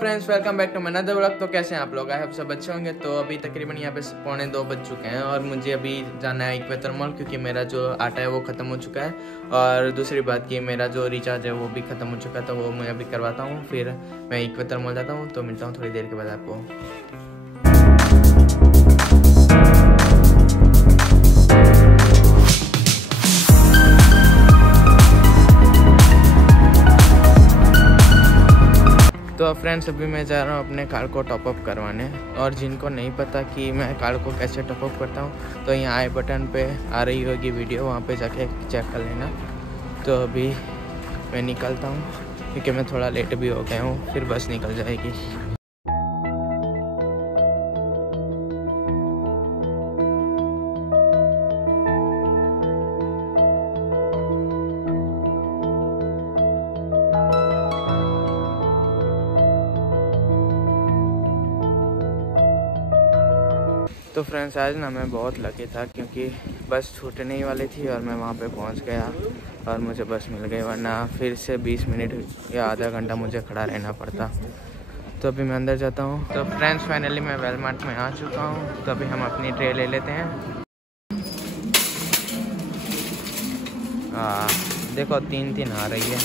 Friends welcome back to my another vlog. तो कैसे हैं आप लोग? आई होप सब अच्छे होंगे। तो अभी तकरीबन यहाँ पे 2:45 बज चुके हैं और मुझे अभी जाना है इक्वेटर मॉल, क्योंकि मेरा जो आटा है वो ख़त्म हो चुका है। और दूसरी बात कि मेरा जो रिचार्ज है वो भी ख़त्म हो चुका है, तो वो मैं अभी करवाता हूँ, फिर मैं इक्वेटर मॉल जाता हूँ। तो मिलता हूँ थोड़ी देर के बाद आपको। तो फ्रेंड्स अभी मैं जा रहा हूँ अपने कार्ड को टॉपअप करवाने। और जिनको नहीं पता कि मैं कार्ड को कैसे टॉपअप करता हूँ, तो यहाँ आई बटन पे आ रही होगी वीडियो, वहाँ पे जाके चेक कर लेना। तो अभी मैं निकलता हूँ, क्योंकि मैं थोड़ा लेट भी हो गया हूँ, फिर बस निकल जाएगी। तो फ्रेंड्स आज ना मैं बहुत लकी था, क्योंकि बस छूटने ही वाली थी और मैं वहाँ पे पहुँच गया और मुझे बस मिल गई, वरना फिर से 20 मिनट या आधा घंटा मुझे खड़ा रहना पड़ता। तो अभी मैं अंदर जाता हूँ। तो फ्रेंड्स फाइनली मैं वेलमार्ट में आ चुका हूँ। तो अभी हम अपनी ट्रे ले लेते हैं। देखो 3-3 आ रही है।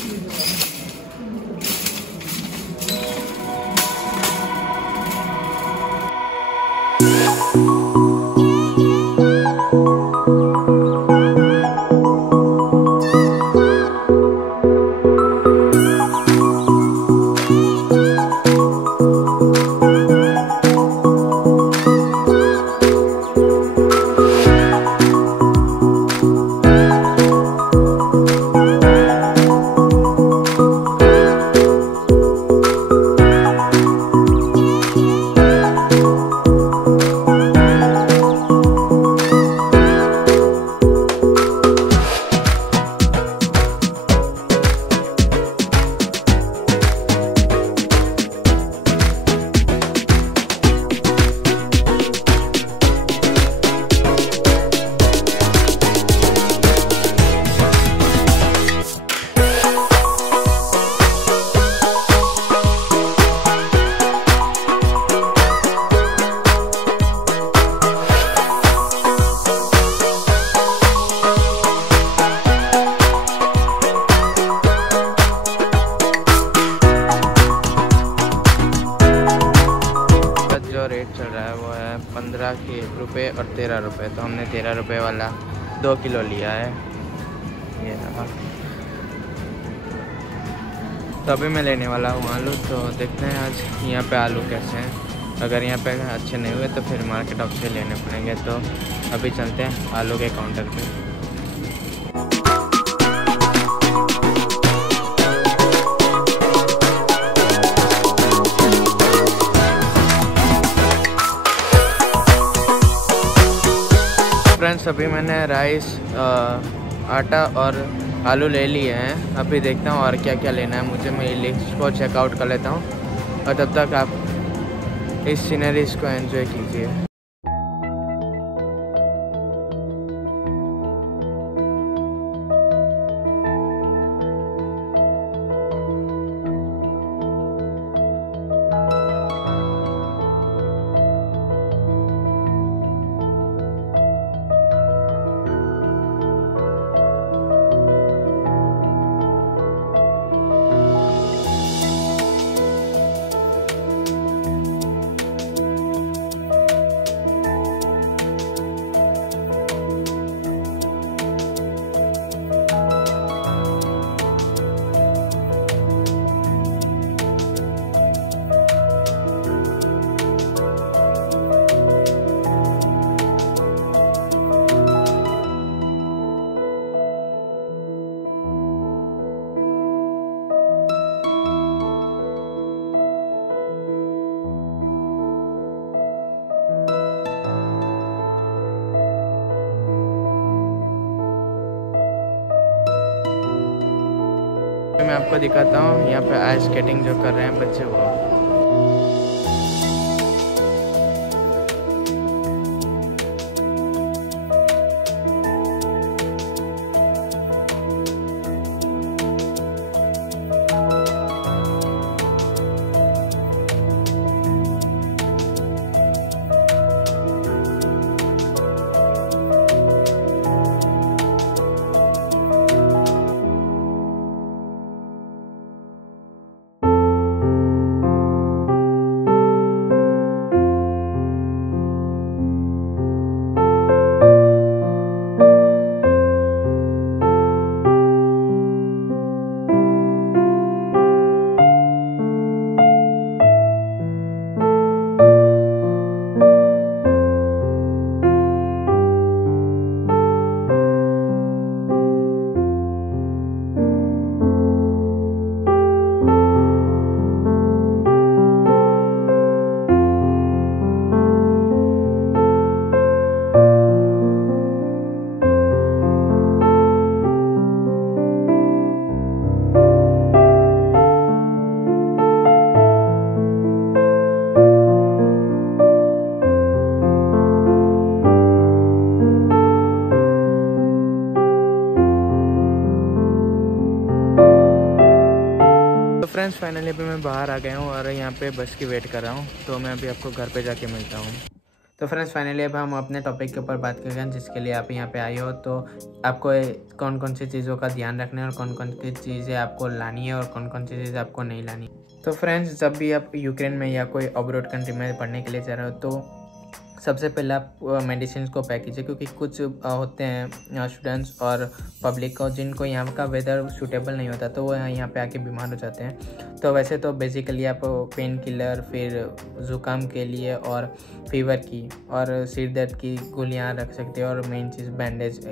रेट चल रहा है वो है 15 रुपये और 13 रुपये। तो हमने 13 रुपये वाला 2 किलो लिया है, ये रहा। तो अभी मैं लेने वाला हूँ आलू। तो देखते हैं आज यहाँ पे आलू कैसे हैं। अगर यहाँ पे अच्छे नहीं हुए तो फिर मार्केट ऑफ से लेने पड़ेंगे। तो अभी चलते हैं आलू के काउंटर पे। फ्रेंड्स अभी मैंने राइस, आटा और आलू ले लिए हैं। अभी देखता हूँ और क्या क्या लेना है मुझे। मैं लिस्ट को चेकआउट कर लेता हूँ और तब तक आप इस सीनरीज को एंजॉय कीजिए। मैं आपको दिखाता हूँ यहाँ पे आइस स्केटिंग जो कर रहे हैं बच्चे वो। आ गया हूँ और यहाँ पे बस की वेट कर रहा हूँ, तो मैं अभी आपको घर पे जाके मिलता हूँ। तो फ्रेंड्स फाइनली अब हम अपने टॉपिक के ऊपर बात करेंगे जिसके लिए आप यहाँ पे आए हो। तो आपको कौन कौन सी चीज़ों का ध्यान रखना है और कौन कौन सी चीज़ें आपको लानी है और कौन कौन सी चीज़ें आपको नहीं लानी है। तो फ्रेंड्स जब भी आप यूक्रेन में या कोई अब्रॉड कंट्री में पढ़ने के लिए जा रहे हो तो सबसे पहले आप मेडिसिन को पैक कीजिए, क्योंकि कुछ होते हैं स्टूडेंट्स और पब्लिक को जिनको यहाँ का वेदर सूटेबल नहीं होता, तो वो यहाँ पे आके बीमार हो जाते हैं। तो वैसे तो बेसिकली आप पेन किलर, फिर ज़ुकाम के लिए और फीवर की और सिर दर्द की गोलियाँ रख सकते हो, और मेन चीज़ बैंडेज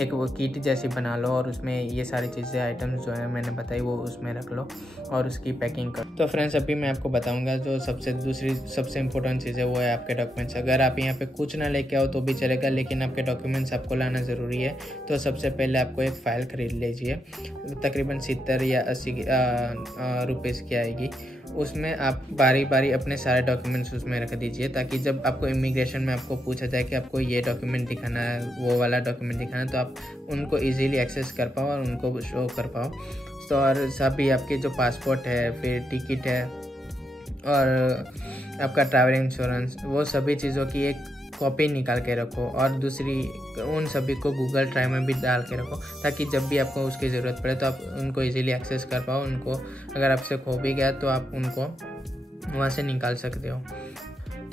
एक वो किट जैसी बना लो और उसमें ये सारी चीज़ें आइटम्स जो है मैंने बताई वो उसमें रख लो और उसकी पैकिंग करो। तो फ्रेंड्स अभी मैं आपको बताऊंगा जो दूसरी सबसे इम्पोर्टेंट चीज़ है वो है आपके डॉक्यूमेंट्स। अगर आप यहाँ पे कुछ ना लेके आओ तो भी चलेगा, लेकिन आपके डॉक्यूमेंट्स आपको लाना ज़रूरी है। तो सबसे पहले आपको एक फ़ाइल ख़रीद लीजिए, तकरीबन 70 या 80 रुपीज़ की आएगी। उसमें आप बारी बारी अपने सारे डॉक्यूमेंट्स उसमें रख दीजिए, ताकि जब आपको इमिग्रेशन में आपको पूछा जाए कि आपको ये डॉक्यूमेंट दिखाना है, वो वाला डॉक्यूमेंट दिखाना है, तो आप उनको इजीली एक्सेस कर पाओ और उनको शो कर पाओ। तो और सभी आपके जो पासपोर्ट है, फिर टिकट है और आपका ट्रैवल इंश्योरेंस, वो सभी चीज़ों की एक कॉपी निकाल के रखो और दूसरी उन सभी को गूगल ड्राइव में भी डाल के रखो, ताकि जब भी आपको उसकी ज़रूरत पड़े तो आप उनको इजीली एक्सेस कर पाओ। उनको अगर आपसे खो भी गया तो आप उनको वहाँ से निकाल सकते हो।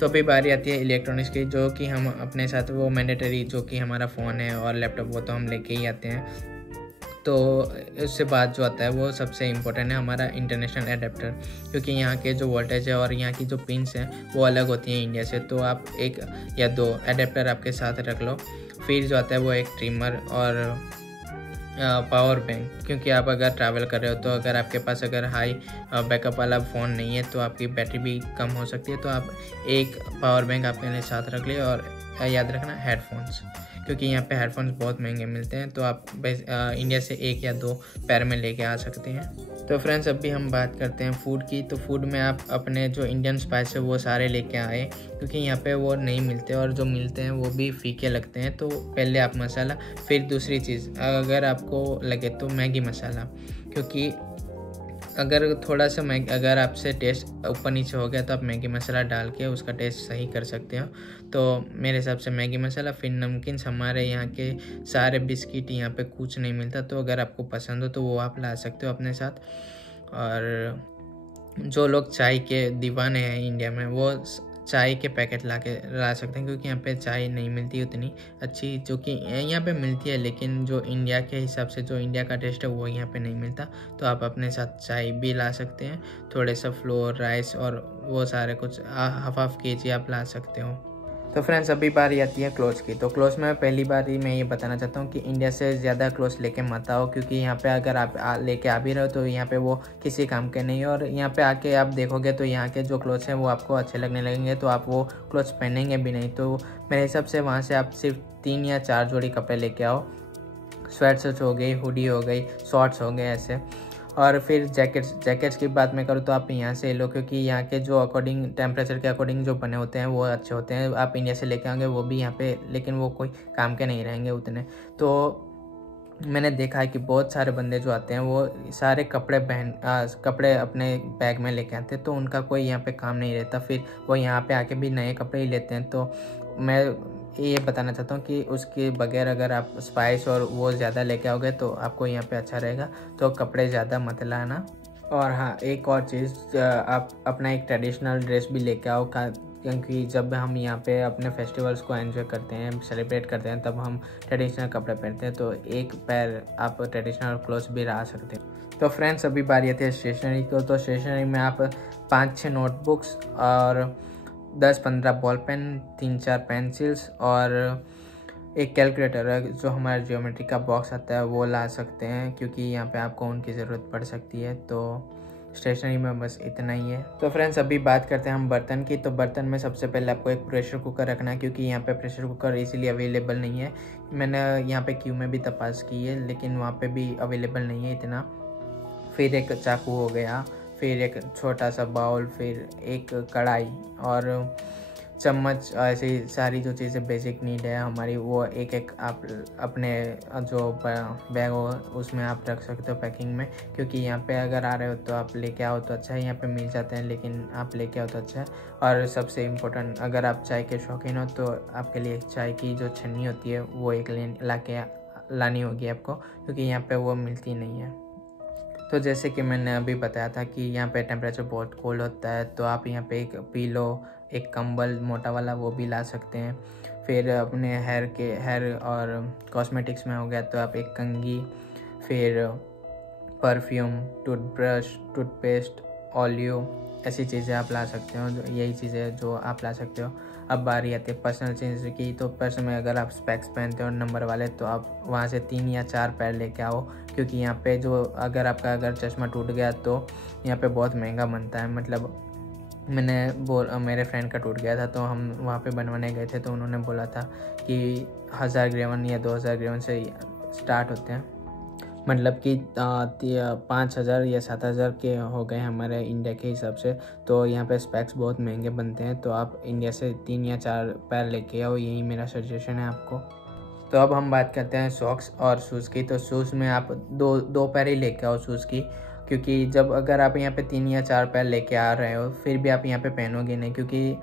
तो अभी बारी आती है इलेक्ट्रॉनिक्स की, जो कि हम अपने साथ वो मैंडेटरी, जो कि हमारा फ़ोन है और लैपटॉप, वो तो हम लेके ही आते हैं। तो उससे बाद जो आता है वो सबसे इम्पोर्टेंट है हमारा इंटरनेशनल एडेप्टर, क्योंकि यहाँ के जो वोल्टेज है और यहाँ की जो पिंस हैं वो अलग होती हैं इंडिया से। तो आप 1 या 2 एडेप्टर आपके साथ रख लो। फिर जो आता है वो एक ट्रिमर और पावर बैंक, क्योंकि आप अगर ट्रैवल कर रहे हो तो अगर आपके पास अगर हाई बैकअप वाला फ़ोन नहीं है तो आपकी बैटरी भी कम हो सकती है। तो आप एक पावर बैंक अपने साथ रख लिए। और याद रखना हेडफोन्स, क्योंकि यहाँ पे हेडफोन्स बहुत महंगे मिलते हैं, तो आप इंडिया से 1 या 2 पैर में लेके आ सकते हैं। तो फ्रेंड्स अभी हम बात करते हैं फूड की। तो फूड में आप अपने जो इंडियन स्पाइस है वो सारे लेके आए, क्योंकि यहाँ पे वो नहीं मिलते और जो मिलते हैं वो भी फीके लगते हैं। तो पहले आप मसाला, फिर दूसरी चीज़ अगर आपको लगे तो मैगी मसाला, क्योंकि अगर थोड़ा सा अगर आपसे टेस्ट ऊपर नीचे हो गया तो आप मैगी मसाला डाल के उसका टेस्ट सही कर सकते हो। तो मेरे हिसाब से मैगी मसाला, फिर नमकीन। हमारे यहाँ के सारे बिस्किट यहाँ पे कुछ नहीं मिलता, तो अगर आपको पसंद हो तो वो आप ला सकते हो अपने साथ। और जो लोग चाय के दीवाने हैं इंडिया में, वो चाय के पैकेट ला सकते हैं, क्योंकि यहाँ पे चाय नहीं मिलती उतनी अच्छी, जो कि यहाँ पे मिलती है, लेकिन जो इंडिया के हिसाब से जो इंडिया का टेस्ट है वो यहाँ पे नहीं मिलता। तो आप अपने साथ चाय भी ला सकते हैं, थोड़े सा फ्लोर, राइस और वो सारे कुछ हाफ kg आप ला सकते हो। तो फ्रेंड्स अभी बारी आती है क्लोथ्स की। तो क्लोथ्स में पहली बार ही मैं ये बताना चाहता हूँ कि इंडिया से ज़्यादा क्लोथ्स लेके मत आओ, क्योंकि यहाँ पे अगर आप लेके आ भी रहे हो तो यहाँ पे वो किसी काम के नहीं है। और यहाँ पे आके आप देखोगे तो यहाँ के जो क्लोथ्स हैं वो आपको अच्छे लगने लगेंगे, तो आप वो क्लोथ्स पहनेंगे भी नहीं। तो मेरे हिसाब से वहाँ से आप सिर्फ 3 या 4 जोड़ी कपड़े लेके आओ। स्वेटशर्ट्स हो गई, हुडी हो गई, शॉर्ट्स हो गए ऐसे। और फिर जैकेट्स की बात मैं करूँ तो आप यहाँ से लो, क्योंकि यहाँ के जो अकॉर्डिंग टेम्परेचर के अकॉर्डिंग जो बने होते हैं वो अच्छे होते हैं। आप इंडिया से लेके आएंगे वो भी यहाँ पे, लेकिन वो कोई काम के नहीं रहेंगे उतने। तो मैंने देखा है कि बहुत सारे बंदे जो आते हैं वो सारे कपड़े अपने बैग में लेके आते हैं, तो उनका कोई यहाँ पे काम नहीं रहता, फिर वो यहाँ पे आके भी नए कपड़े ही लेते हैं। तो मैं ये बताना चाहता हूँ कि उसके बगैर अगर आप स्पाइस और वो ज़्यादा लेके आओगे तो आपको यहाँ पे अच्छा रहेगा। तो कपड़े ज़्यादा मत लाना। और हाँ, एक और चीज़, आप अपना एक ट्रेडिशनल ड्रेस भी लेके आओ, क्योंकि जब हम यहाँ पे अपने फेस्टिवल्स को एंजॉय करते हैं, सेलिब्रेट करते हैं, तब हम ट्रेडिशनल कपड़े पहनते हैं। तो एक पैर आप ट्रेडिशनल क्लोथ्स भी ला सकते हैं। तो फ्रेंड्स अभी बारी आती है स्टेशनरी को। तो स्टेशनरी में आप 5-6 नोटबुक्स और 10-15 बॉल पेन, 3-4 पेंसिल्स और एक कैलकुलेटर है जो हमारा ज्योमेट्री का बॉक्स आता है वो ला सकते हैं, क्योंकि यहाँ पे आपको उनकी ज़रूरत पड़ सकती है। तो स्टेशनरी में बस इतना ही है। तो फ्रेंड्स अभी बात करते हैं हम बर्तन की। तो बर्तन में सबसे पहले आपको एक प्रेशर कुकर रखना है, क्योंकि यहाँ पे प्रेशर कुकर इजीली अवेलेबल नहीं है। मैंने यहाँ पे क्यू में भी तपास की है, लेकिन वहाँ पे भी अवेलेबल नहीं है इतना। फिर एक चाकू हो गया, फिर एक छोटा सा बाउल, फिर एक कढ़ाई और चम्मच, ऐसी सारी जो चीज़ें बेसिक नीड है हमारी, वो एक एक आप अपने जो बैग हो उसमें आप रख सकते हो पैकिंग में, क्योंकि यहाँ पे अगर आ रहे हो तो आप लेके आओ तो अच्छा है। यहाँ पे मिल जाते हैं लेकिन आप लेके आओ तो अच्छा है। और सबसे इम्पोर्टेंट, अगर आप चाय के शौकीन हो तो आपके लिए चाय की जो छन्नी होती है वो एक लानी होगी आपको, क्योंकि यहाँ पे वो मिलती नहीं है। तो जैसे कि मैंने अभी बताया था कि यहाँ पे टेम्परेचर बहुत कोल्ड होता है, तो आप यहाँ पे एक पीलो, एक कंबल मोटा वाला वो भी ला सकते हैं। फिर अपने हेयर और कॉस्मेटिक्स में हो गया तो आप एक कंघी, फिर परफ्यूम, टूथब्रश, टूथपेस्ट, ऑलियो, ऐसी चीज़ें आप ला सकते हो। यही चीज़ें जो आप ला सकते हो। अब बारी आती है पर्सनल चीज़ की, तो पर्स में अगर आप स्पेक्स पहनते हो नंबर वाले तो आप वहाँ से 3 या 4 पैर लेके आओ, क्योंकि यहाँ पे जो अगर चश्मा टूट गया तो यहाँ पे बहुत महंगा बनता है। मतलब मेरे फ्रेंड का टूट गया था तो हम वहाँ पे बनवाने गए थे, तो उन्होंने बोला था कि 1000 ग्रेवन या 2000 ग्रेवन से स्टार्ट होते हैं। मतलब कि 5000 या 7000 के हो गए हमारे इंडिया के हिसाब से। तो यहाँ पे स्पेक्स बहुत महंगे बनते हैं, तो आप इंडिया से 3 या 4 पैर लेके आओ, यही मेरा सजेशन है आपको। तो अब हम बात करते हैं सॉक्स और शूज़ की। तो शूज़ में आप दो पैर ही लेके आओ शूज़ की, क्योंकि जब अगर आप यहाँ पे 3 या 4 पैर लेके आ रहे हो फिर भी आप यहाँ पे पहनोगे नहीं, क्योंकि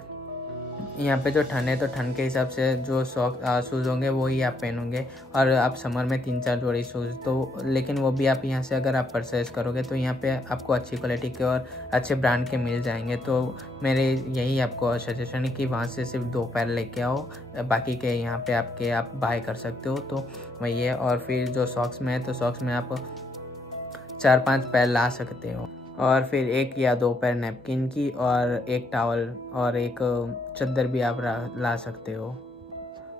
यहाँ पे जो ठंड है तो ठंड के हिसाब से जो शूज़ होंगे वो ही आप पहनोगे। और आप समर में 3-4 जोड़ी शूज़ तो, लेकिन वो भी आप यहाँ से अगर आप परचेज़ करोगे तो यहाँ पे आपको अच्छी क्वालिटी के और अच्छे ब्रांड के मिल जाएंगे। तो मेरे यही आपको सजेशन है कि वहाँ से सिर्फ 2 पैर लेके आओ, बाकी के यहाँ पे आप बाय कर सकते हो। तो वही है। और फिर जो सॉक्स में है तो सॉक्स में आप 4-5 पैर ला सकते हो, और फिर 1 या 2 पैर नैपकिन की, और एक टॉवल और एक चद्दर भी आप ला सकते हो।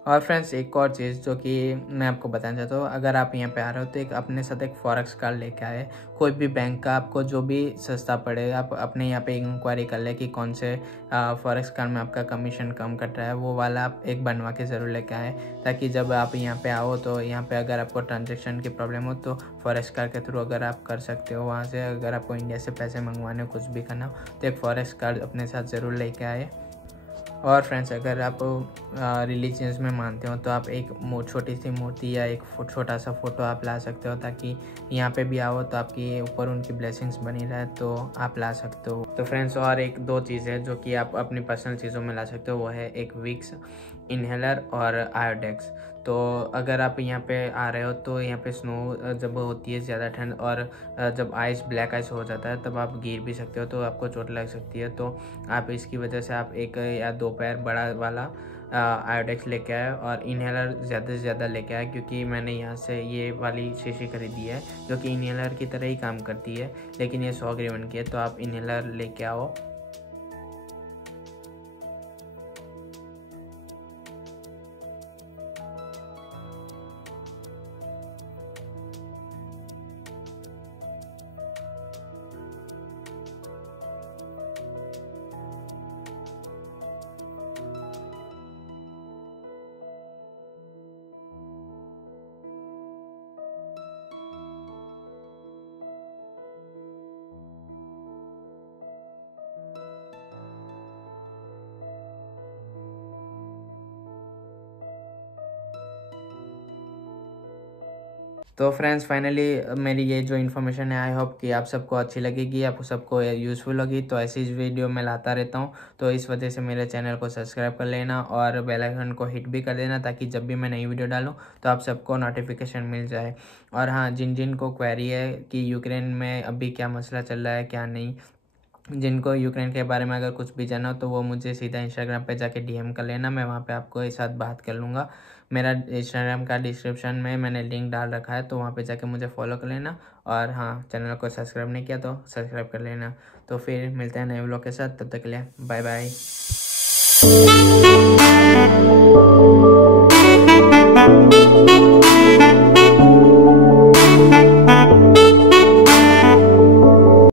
और फ्रेंड्स एक और चीज़ जो कि मैं आपको बताना चाहता हूँ, अगर आप यहाँ पे आ रहे हो तो अपने साथ एक फॉरेक्स कार्ड लेके आए। कोई भी बैंक का आपको जो भी सस्ता पड़े, आप अपने यहाँ पे इंक्वायरी कर ले कि कौन से फॉरेक्स कार्ड में आपका कमीशन कम कट रहा है, वो वाला आप एक बनवा के ज़रूर लेके आए, ताकि जब आप यहाँ पे आओ तो यहाँ पे अगर आपको ट्रांजेक्शन की प्रॉब्लम हो तो फॉरेक्स कार्ड के थ्रू अगर आप कर सकते हो वहाँ से। अगर आपको इंडिया से पैसे मंगवाने हो, कुछ भी करना हो, तो एक फॉरेक्स कार्ड अपने साथ ज़रूर लेके आए। और फ्रेंड्स अगर आप रिलीजियंस में मानते हो तो आप एक छोटी सी मूर्ति या एक छोटा सा फ़ोटो आप ला सकते हो, ताकि यहाँ पे भी आओ तो आपके ऊपर उनकी ब्लेसिंग्स बनी रहे, तो आप ला सकते हो। तो फ्रेंड्स और 1-2 चीज़ें जो कि आप अपनी पर्सनल चीज़ों में ला सकते हो, वो है एक विक्स, इनहेलर और आयोडेक्स। तो अगर आप यहाँ पे आ रहे हो तो यहाँ पे स्नो जब होती है ज़्यादा ठंड, और जब ब्लैक आइस हो जाता है तब आप गिर भी सकते हो, तो आपको चोट लग सकती है। तो आप इसकी वजह से आप 1 या 2 पैर बड़ा वाला आयोडेक्स लेके आए, और इनहेलर ज़्यादा से ज़्यादा लेके आए, क्योंकि मैंने यहाँ से ये वाली शीशी खरीदी है जो कि इनहेलर की तरह ही काम करती है, लेकिन ये 100 ग्रेवन की है। तो आप इनहेलर लेके आओ। तो फ्रेंड्स फाइनली मेरी ये जो इन्फॉर्मेशन है, आई होप कि आप सबको अच्छी लगेगी, आपको सबको यूज़फुल होगी। तो ऐसी वीडियो मैं लाता रहता हूँ, तो इस वजह से मेरे चैनल को सब्सक्राइब कर लेना और बेल आइकन को हिट भी कर देना, ताकि जब भी मैं नई वीडियो डालूँ तो आप सबको नोटिफिकेशन मिल जाए। और हाँ, जिन को क्वेरी है कि यूक्रेन में अभी क्या मसला चल रहा है क्या नहीं, जिनको यूक्रेन के बारे में अगर कुछ भी जाना हो तो वो मुझे सीधा इंस्टाग्राम पे जाके डीएम कर लेना, मैं वहाँ पे आपको एक साथ बात कर लूँगा। मेरा इंस्टाग्राम का डिस्क्रिप्शन में मैंने लिंक डाल रखा है, तो वहाँ पे जाके मुझे फॉलो कर लेना। और हाँ, चैनल को सब्सक्राइब नहीं किया तो सब्सक्राइब कर लेना। तो फिर मिलते हैं नए व्लॉग के साथ, तब तक के लिए बाय बाय।